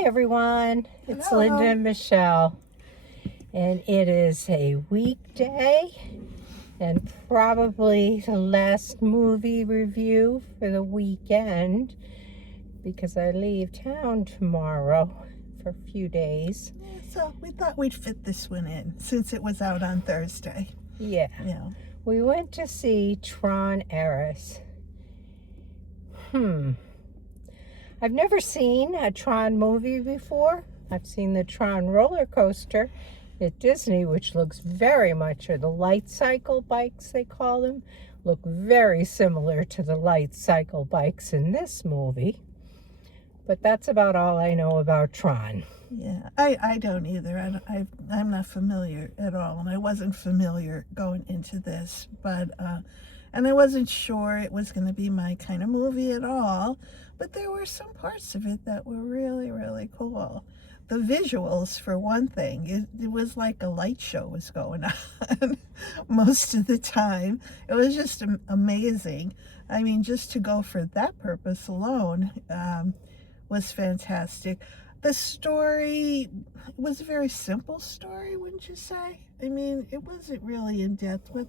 Hi everyone, it's Hello. Linda and Michelle, and it is a weekday and probably the last movie review for the weekend because I leave town tomorrow for a few days. So we thought we'd fit this one in since it was out on Thursday. Yeah, Yeah. we went to see Tron Eris. I've never seen a Tron movie before. I've seen the Tron roller coaster at Disney, which looks very much, or the light cycle bikes they call them, look very similar to the light cycle bikes in this movie. But that's about all I know about Tron. Yeah, I don't either. I'm not familiar at all, and I wasn't familiar going into this, but and I wasn't sure it was going to be my kind of movie at all. But there were some parts of it that were really, really cool. The visuals, for one thing, it was like a light show was going on most of the time. It was just amazing. I mean, just to go for that purpose alone was fantastic. The story was a very simple story, wouldn't you say? I mean, it wasn't really in depth, but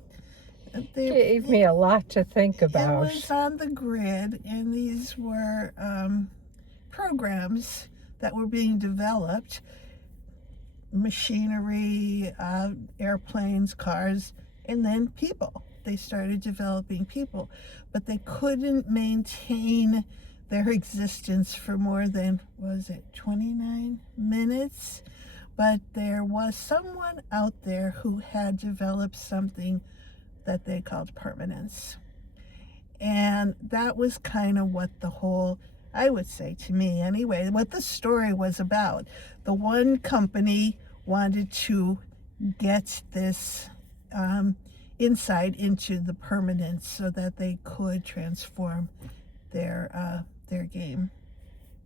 It gave me a lot to think about. It was on the grid, and these were programs that were being developed, machinery, airplanes, cars, and then people. They started developing people, but they couldn't maintain their existence for more than, 29 minutes? But there was someone out there who had developed something that they called permanence. And that was kind of what the whole, I would say to me anyway, what the story was about. The one company wanted to get this insight into the permanence so that they could transform their game.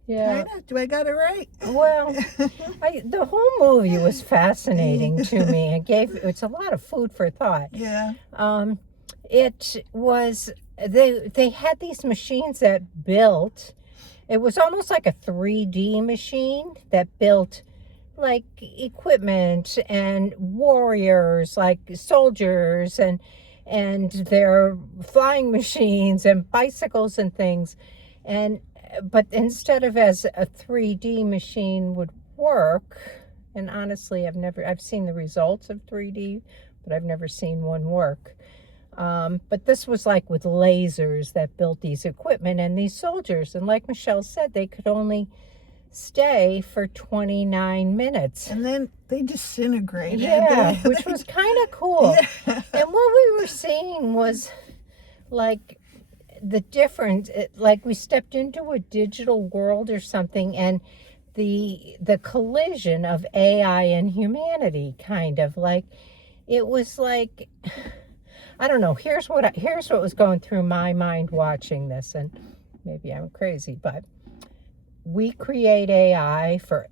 Yeah. Kinda? Do I got it right? Well, the whole movie was fascinating to me. It's a lot of food for thought. Yeah. It was they had these machines that built. It was almost like a 3D machine that built like equipment and warriors, like soldiers and their flying machines and bicycles and things. But instead of as a 3D machine would work, and honestly, I've seen the results of 3D, but I've never seen one work. But this was like with lasers that built these equipment and these soldiers. And like Michelle said, they could only stay for 29 minutes. And then they disintegrated. Yeah, which was kind of cool. Yeah. And what we were seeing was like the difference, like we stepped into a digital world or something, and the collision of AI and humanity, kind of like it was like, I don't know. Here's what was going through my mind watching this, and maybe I'm crazy, but we create AI for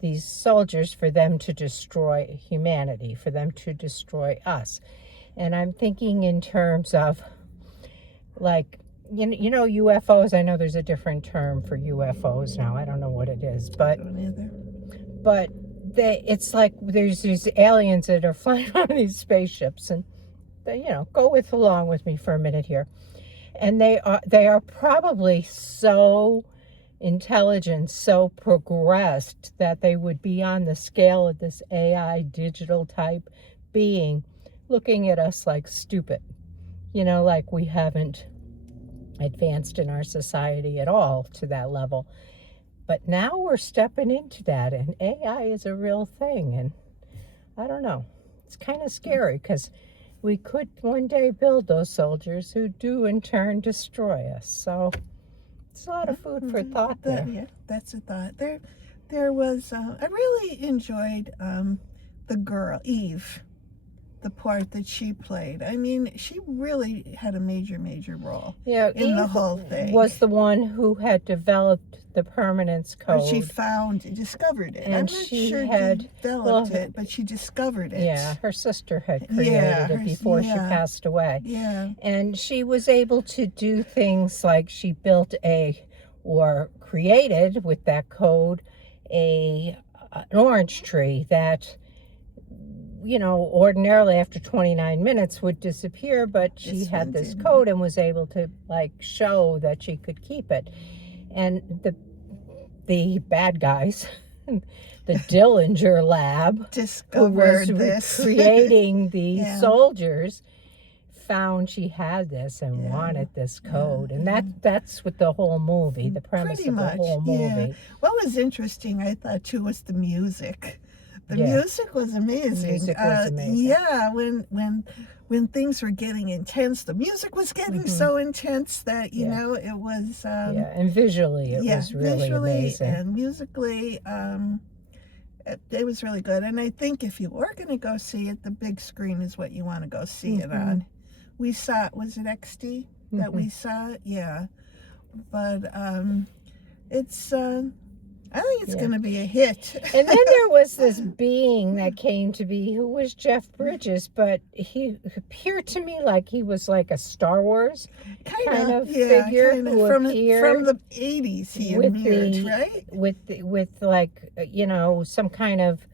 these soldiers for them to destroy humanity, for them to destroy us, and I'm thinking in terms of like, you know, UFOs. I know there's a different term for UFOs now. I don't know what it is, but it's like there's these aliens that are flying on these spaceships, and they, go along with me for a minute here, and they are probably so intelligent, so progressed that they would be on the scale of this AI digital type being, looking at us like stupid. Like we haven't advanced in our society at all to that level. But now we're stepping into that, and AI is a real thing. And I don't know. It's kind of scary because we could one day build those soldiers who do in turn destroy us. So it's a lot of food for thought there. Yeah, that's a thought. There was, I really enjoyed the girl, Eve. The part that she played. I mean, she really had a major role in Eve the whole thing. Was the one who had developed the permanence code. But she discovered it. And I'm not she sure had developed it, but she discovered it. Yeah, her sister had created it before she passed away. Yeah. And she was able to do things like she built a or created with that code an orange tree that, ordinarily after 29 minutes would disappear, but she had this code and was able to show that she could keep it. And the bad guys, the Dillinger lab, discovered who was this, creating the soldiers, found she had this and wanted this code. And that's what the whole movie, the premise pretty of the much. whole movie. What was interesting, I thought too, was the music. The music was amazing. The music was amazing. Yeah, when things were getting intense, the music was getting so intense that you know it was. And visually, it was really amazing. And musically, it was really good. And I think if you were going to go see it, the big screen is what you want to go see it on. We saw it. Was it XD that we saw it? Yeah, but it's. I think it's going to be a hit. And then there was this being that came to be who was Jeff Bridges, but he appeared to me like he was like a Star Wars kind of figure who appeared from the 80s. He appeared, right? With some kind of,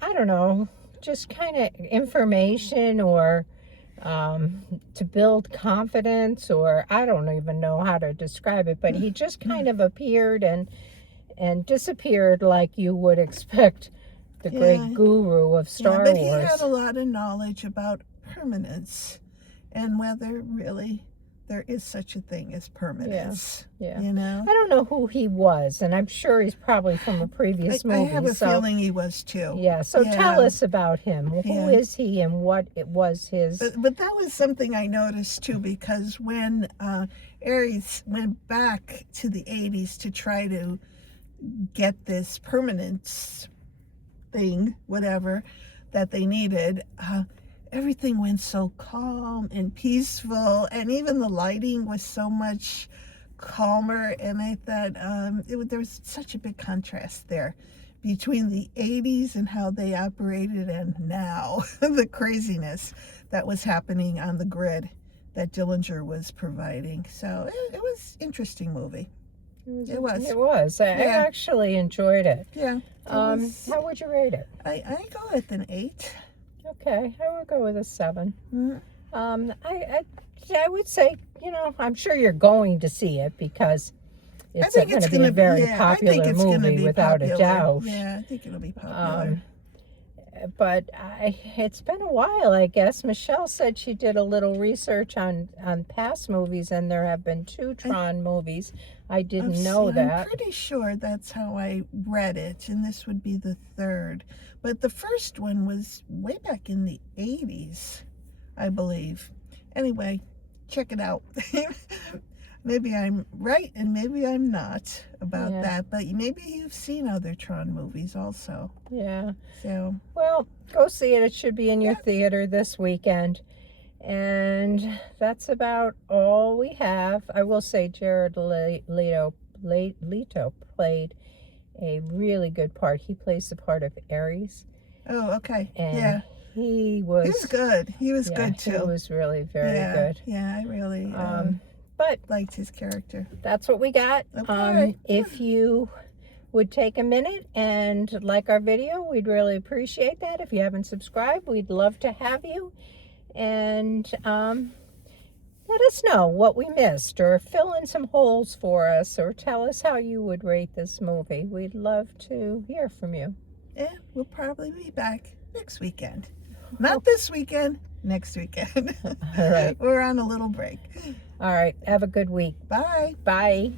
I don't know, just kind of information or to build confidence, or I don't even know how to describe it, but he just kind of appeared and disappeared like you would expect the great guru of Star Wars. But he had a lot of knowledge about permanence and whether really there is such a thing as permanence. Yeah. I don't know who he was, and I'm sure he's probably from a previous movie. I have a feeling he was too. Yeah, so tell us about him. Who is he and what it was his... But that was something I noticed too, because when Ares went back to the 80s to try to get this permanence thing, whatever, that they needed, everything went so calm and peaceful, and even the lighting was so much calmer. And I thought there was such a big contrast there between the 80s and how they operated and now the craziness that was happening on the grid that Dillinger was providing. So it was an interesting movie. It was. I actually enjoyed it. Yeah. How would you rate it? I go with an 8. Okay, I would go with a 7. Mm-hmm. I would say, I'm sure you're going to see it because it's going to be a very popular movie without a doubt. Yeah, I think it'll be popular. But it's been a while, I guess. Michelle said she did a little research on past movies, and there have been 2 Tron movies. I didn't know that. I'm pretty sure that's how I read it, and this would be the 3rd. But the first one was way back in the 80s, I believe. Anyway, check it out. Maybe I'm right and maybe I'm not about that, but maybe you've seen other Tron movies also. Yeah. So, well, go see it. It should be in your theater this weekend. And that's about all we have. I will say Jared Leto played a really good part. He plays the part of Ares. Oh, okay. And he was good. He was good too. He was really very good. Yeah, I really but liked his character. That's what we got. Okay. If you would take a minute and like our video, we'd really appreciate that. If you haven't subscribed, we'd love to have you. And let us know what we missed, or fill in some holes for us, or tell us how you would rate this movie. We'd love to hear from you. Yeah, we'll probably be back next weekend. Not this weekend, next weekend. All right. We're on a little break. All right. Have a good week. Bye. Bye.